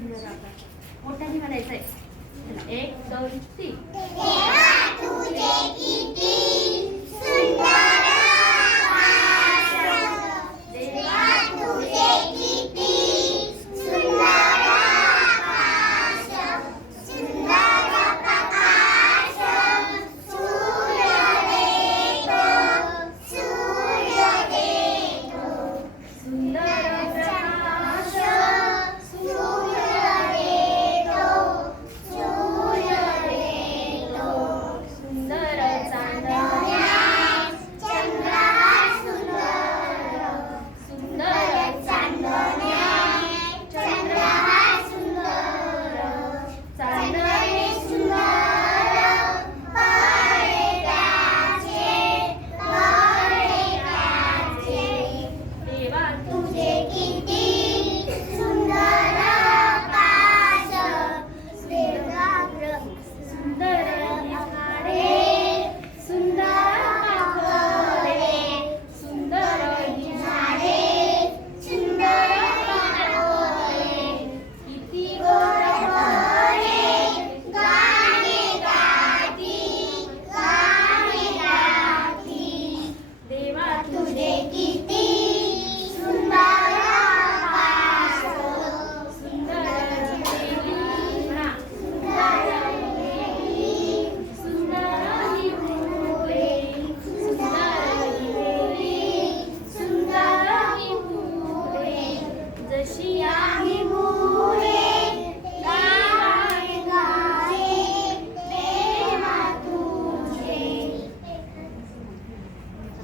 सुंदर आकाश मोठ्याने म्हणायचंय. एक दोन तीन. तुझे